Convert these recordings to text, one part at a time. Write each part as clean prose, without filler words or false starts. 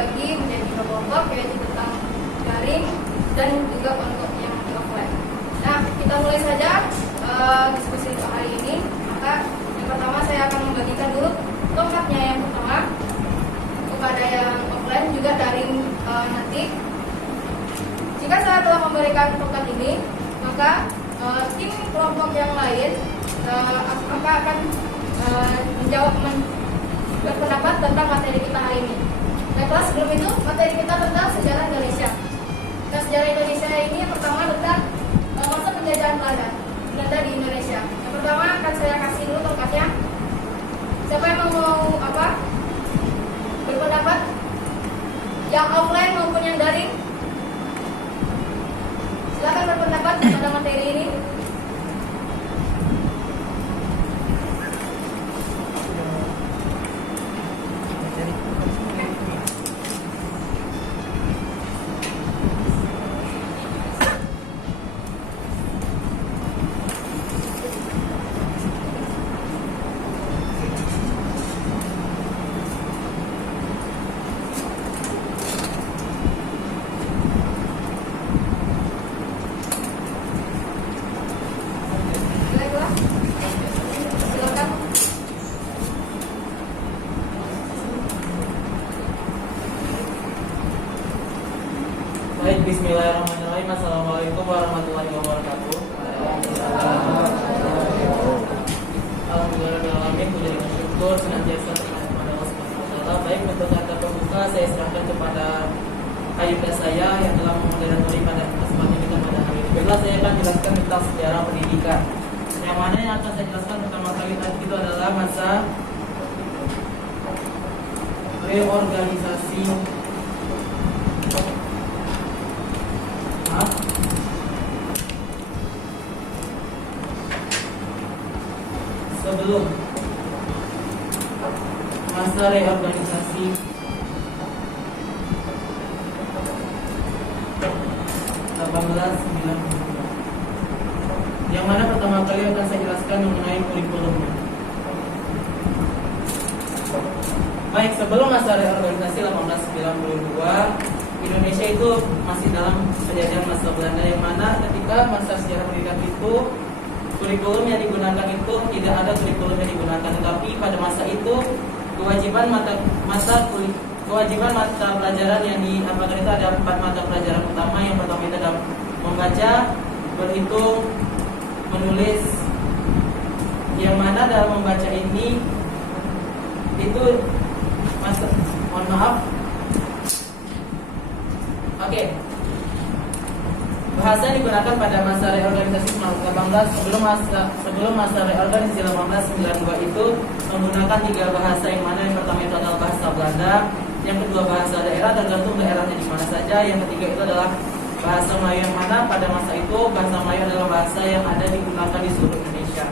dibagi menjadi dua kelompok, yaitu tentang daring dan juga untuk yang offline. Nah, kita mulai saja diskusi untuk hari ini. Maka yang pertama saya akan membagikan dulu tongkatnya. Yang pertama kepada yang offline juga daring nanti. Jika saya telah memberikan tongkat ini, maka tim kelompok yang lain akan menjawab berpendapat tentang materi kita hari ini. Baiklah, sebelum itu materi kita tentang sejarah Indonesia. Nah, sejarah Indonesia ini yang pertama tentang masa penjajahan Belanda di Indonesia. Yang pertama akan saya kasih dulu tongkatnya. Siapa yang mau berpendapat? Yang offline maupun yang daring? Silakan berpendapat pada materi ini. Baik, bismillahirrahmanirrahim. Assalamualaikum warahmatullahi wabarakatuh. Alhamdulillahirrahmanirrahim. Puji dan syukur senantiasa kepada Allah Subhanahu wa taala. Baik, untuk kata pembuka saya serahkan kepada ayunda saya yang telah memoderatori pada kesempatan kita pada hari ini. Baiklah, saya akan jelaskan tentang sejarah pendidikan. Yang mana yang akan saya jelaskan pertama kali tadi itu adalah masa reorganisasi sebelum masa reorganisasi 1892, yang mana pertama kali akan saya jelaskan mengenai kurikulumnya. Baik, sebelum masa reorganisasi 1892, Indonesia itu masih dalam penjajahan masa Belanda, yang mana ketika masa sejarah pendidikan itu kurikulum yang digunakan itu tidak ada kurikulum yang digunakan, tetapi pada masa itu kewajiban mata pelajaran yang diamalkan itu ada 4 mata pelajaran utama. Yang pertama itu adalah membaca, berhitung, menulis, yang mana dalam membaca ini itu bahasa yang digunakan pada masa reorganisasi 18 sebelum masa reorganisasi 1892 itu menggunakan 3 bahasa, yang mana yang pertama itu adalah bahasa Belanda, yang kedua bahasa daerah tergantung daerahnya di mana saja, yang ketiga itu adalah bahasa Melayu, yang mana pada masa itu bahasa Melayu adalah bahasa yang ada digunakan di seluruh Indonesia.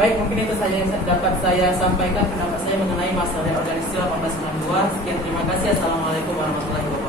Baik, mungkin itu saja yang dapat saya sampaikan pendapat saya mengenai masa reorganisasi 1892. Sekian, terima kasih. Assalamualaikum warahmatullahi wabarakatuh.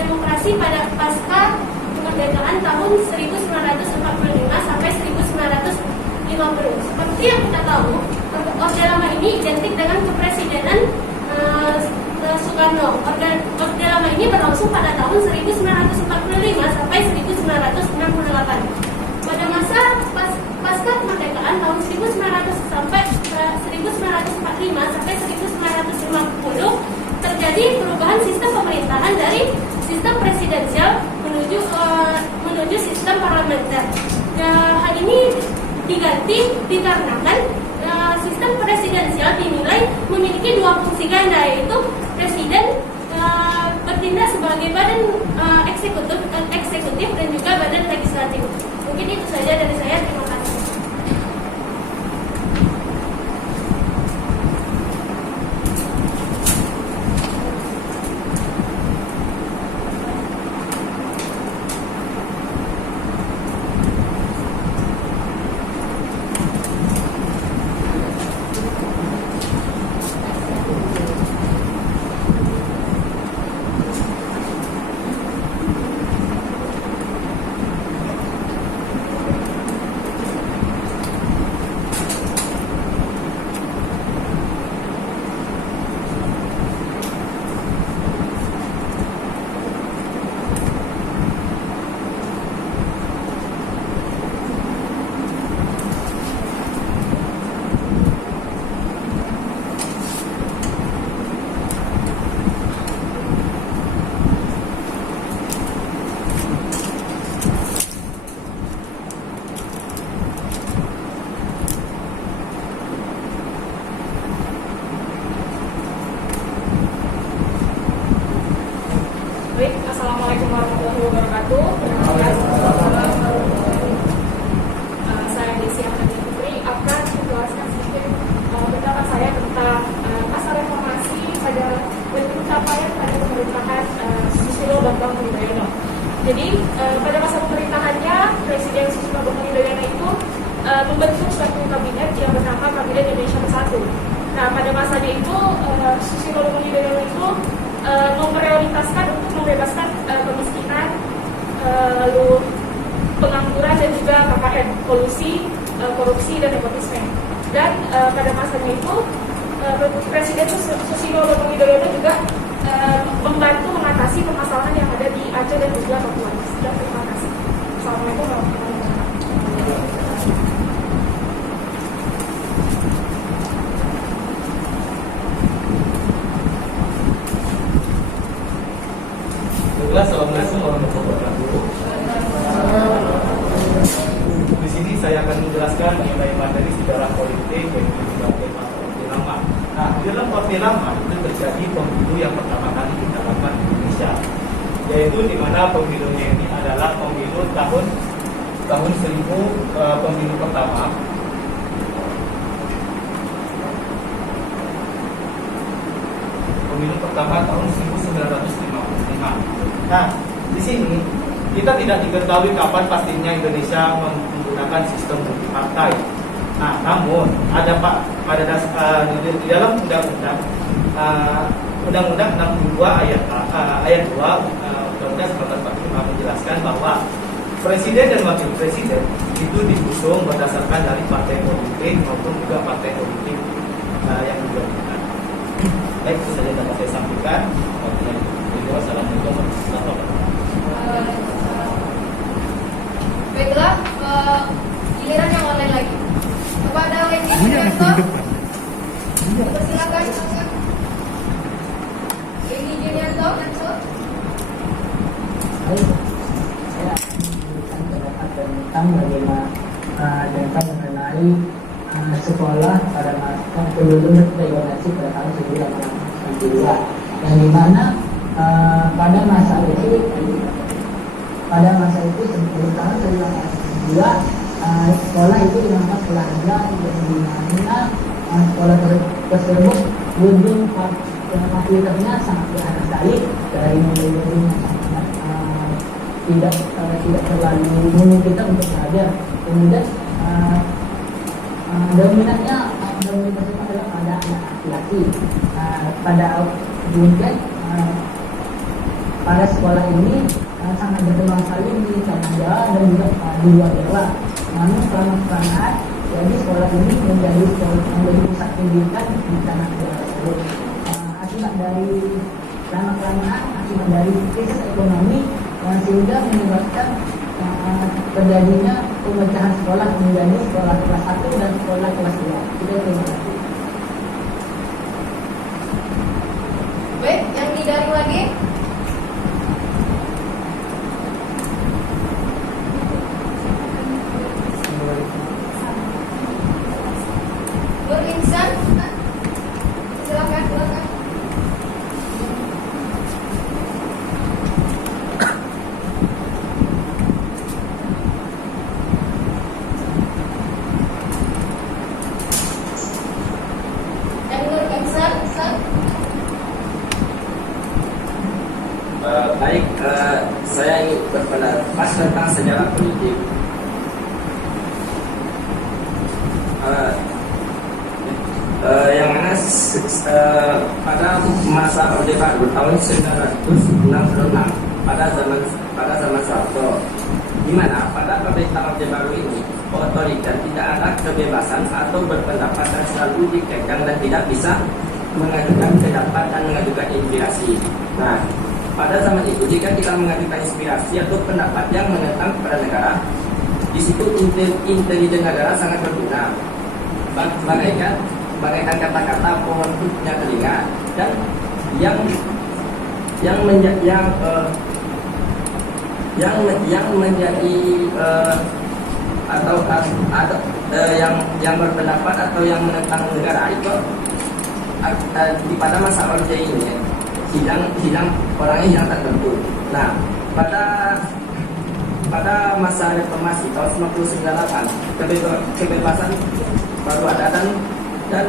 demokrasi pada pasca kemerdekaan tahun 1945 sampai 1950. Seperti yang kita tahu, Orde Lama ini identik dengan kepresidenan Soekarno. Orde Lama ini berlangsung pada tahun 1945 sampai negatif dikarenakan sistem presidensial dinilai memiliki dua fungsi ganda, yaitu presiden bertindak sebagai badan eksekutif dan juga badan legislatif. Mungkin itu saja dari saya. Terima kasih. Baik, Assalamualaikum warahmatullahi wabarakatuh. Saya Desi Ahmad Putri akan menjelaskan sedikit pendapat saya tentang masa reformasi pada pencapaian pada pemerintahan Susilo Bambang Yudhoyono. Jadi pada masa pemerintahannya Presiden Susilo Bambang Yudhoyono itu membentuk suatu kabinet yang bernama Kabinet Indonesia Bersatu. Nah, pada masanya itu Susilo Bambang Yudhoyono itu memprioritaskan untuk membebaskan kemiskinan, lalu pengangguran dan juga KKN, kolusi, korupsi dan nepotisme. Dan pada masanya itu Presiden Susilo Bambang Yudhoyono juga membantu mengatasi permasalahan yang ada di Aceh dan juga Papua. Dan terima kasih. Assalamualaikum warahmatullahi wabarakatuh. Assalamualaikum warahmatullahi wabarakatuh. Di sini saya akan menjelaskan mengenai materi sejarah politik dan juga tema Orde Lama. Nah, di dalam Orde Lama itu terjadi pemilu yang pertama kali kita lakukan di Indonesia, yaitu di mana pemilunya ini adalah pemilu tahun 1000 pemilu pertama. Pemilu pertama tahun 1955. Nah, di sini kita tidak diketahui kapan pastinya Indonesia menggunakan sistem multipartai. Nah, namun ada pada di dalam Undang-Undang 62 ayat 2 Undang-Undang 1945 menjelaskan bahwa Presiden dan Wakil Presiden itu diusung berdasarkan dari partai politik maupun juga partai politik yang dijalankan. Baik, itu saja dapat saya sampaikan. Wassalamualaikum warahmatullahi wabarakatuh. Baiklah, giliran yang online lagi. Kepada Lady Junianto, persilakan. Lady Junianto, langsung. Baik, saya akan mendapat tentang bagaimana mengenai sekolah pada masa sebelum reformasi pada tahun 1992, yang dimana pada masa itu sebelum tahun 1992 sekolah itu dinamakan sekolah rendah, yang dimana sekolah tersebut gedung fasilitasnya sangat sederhana sekali, dari gedung tidak terlalu memungkinkan untuk belajar. Kemudian dominannya adalah pada anak laki-laki. Pada kemudian pada sekolah ini sangat berkembang sekali di tanah Jawa dan juga di luar Jawa. Namun selama jadi sekolah ini menjadi pusat pendidikan di tanah Jawa tersebut. Akibat dari krisis ekonomi sehingga menyebabkan terjadinya pemecahan sekolah menjadi sekolah kelas 1 dan sekolah kelas 2. Kita terima kasih. Baik, yang didaring lagi. saya ingin berpendapat tentang sejarah politik. Yang mana pada masa Orde Baru tahun 1966 pada zaman Soeharto, di mana pada pemerintah Orde Baru ini otoriter tidak ada kebebasan atau berpendapat dan selalu dikekang dan tidak bisa mengajukan pendapat dan mengajukan inspirasi. Nah, pada zaman itu jika kita mengajukan inspirasi atau pendapat yang menentang kepada negara, di situ intelijen negara sangat berguna. Bagaikan kata-kata pohon punya telinga, dan yang menjadi yang berpendapat atau yang menentang negara itu pada masa Orde ini sidang orangnya yang tertentu. Nah, pada masa reformasi tahun 1998 kebebasan baru ada dan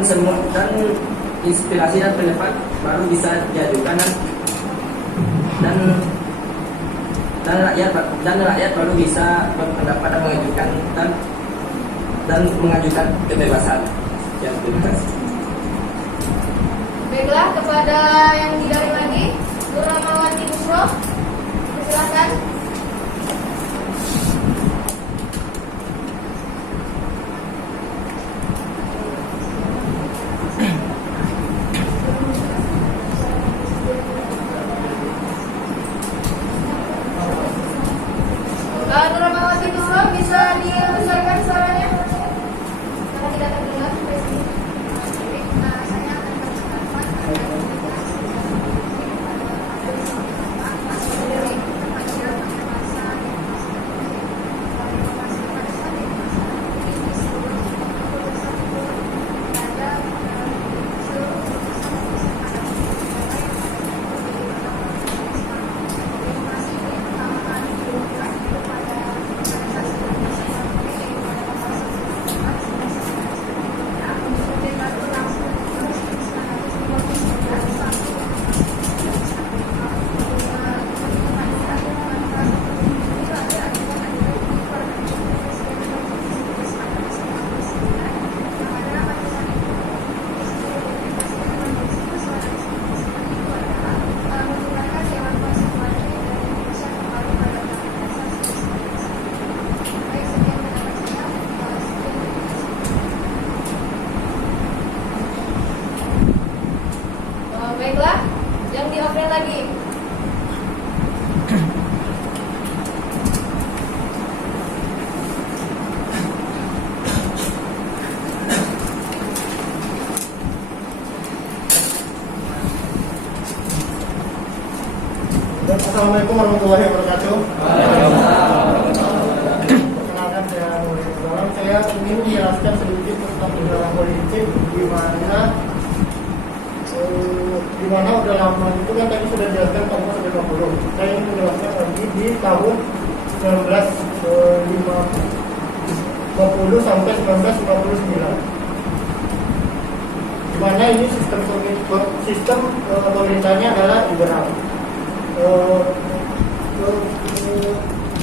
inspirasi dan pendapat baru bisa diajukan dan rakyat baru bisa berpendapat dan mengajukan kebebasan. Ya, terima kasih. Baiklah, kepada yang tidak lagi, Nur Rahmawati Busro, silakan. Nur Rahmawati Busro, bisa dibesarkan suaranya? Karena tidak terdengar sampai sini. Baiklah, yang di open lagi. Assalamualaikum warahmatullahi wabarakatuh. Perkenalkan, saya Nuri Mudalam. Saya ingin menjelaskan sedikit tentang sejarah politik di mana udah lama itu kan tadi sudah dijelaskan tahun 1950. Saya ingin menjelaskan lagi di tahun 1950 sampai 1959. Di mana ini sistem pemerintahnya adalah liberal.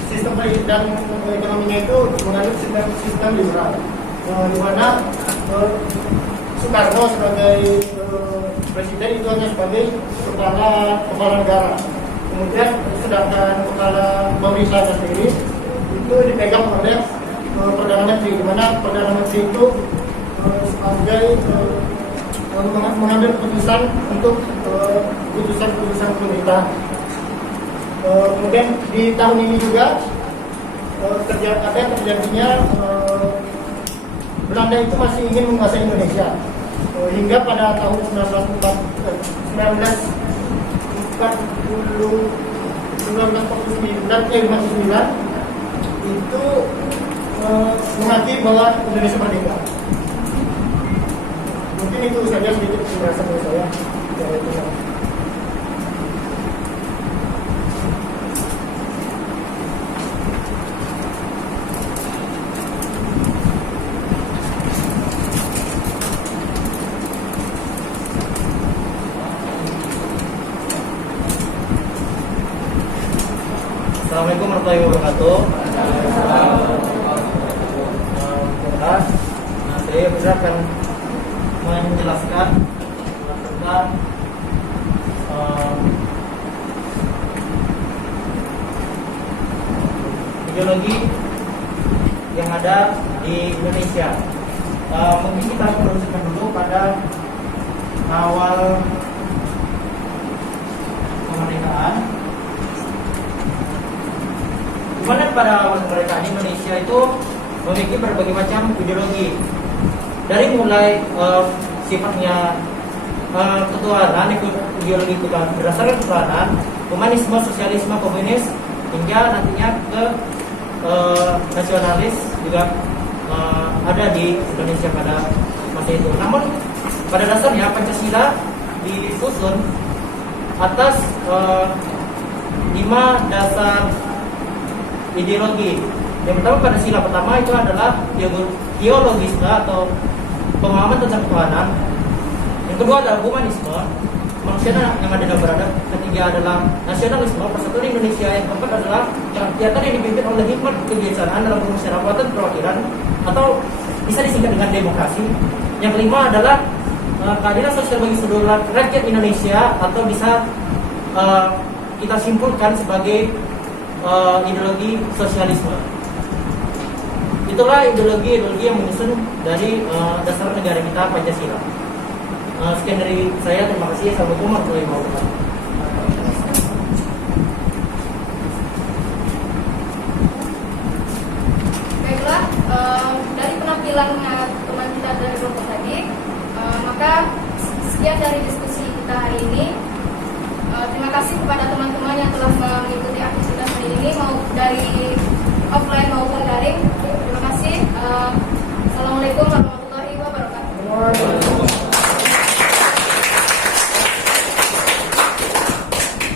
Sistem dan ekonominya itu menganut sistem liberal, di mana Soekarno sebagai presiden itu hanya sebagai kepala negara. Kemudian sedangkan kepala pemerintah sendiri itu dipegang oleh Perdana Menteri, di mana Perdana Menteri itu sebagai mengambil keputusan untuk keputusan pemerintah. Kemudian di tahun ini juga terjadinya Belanda itu masih ingin menguasai Indonesia, hingga pada tahun 1959 itu mengakui bahwa Indonesia merdeka. Mungkin itu saja sedikit penjelasan dari saya. Assalamualaikum warahmatullahi wabarakatuh. Saya akan menjelaskan tentang ideologi yang ada di Indonesia. Mungkin kita merumuskan dulu pada awal kemerdekaan. Dimana pada awal kemerdekaan Indonesia itu memiliki berbagai macam ideologi. Dari mulai sifatnya ketuhanan, ideologi ketuhanan berdasarkan ketuhanan, humanisme, sosialisme, komunis, hingga nantinya ke nasionalis juga ada di Indonesia pada masa itu. Namun pada dasarnya Pancasila disusun atas 5 dasar ideologi. Yang pertama, Pancasila pertama itu adalah teologisme atau pemahaman tentang ketuhanan. Yang kedua adalah humanisme, manusia yang ada dan beradab. Ketiga adalah nasionalisme, persatuan Indonesia. Yang keempat adalah kerakyatan yang dipimpin oleh hikmat kebijaksanaan dalam permusyawaratan perwakilan atau bisa disingkat dengan demokrasi. Yang kelima adalah keadilan sosial bagi seluruh rakyat Indonesia atau bisa kita simpulkan sebagai ideologi sosialisme. Itulah ideologi yang menyusun dari dasar negara kita, Pancasila. Sekian dari saya, terima kasih. Assalamualaikum warahmatullahi wabarakatuh. Baiklah, dari penampilan teman kita dari kelompok tadi, maka sekian dari diskusi kita hari ini.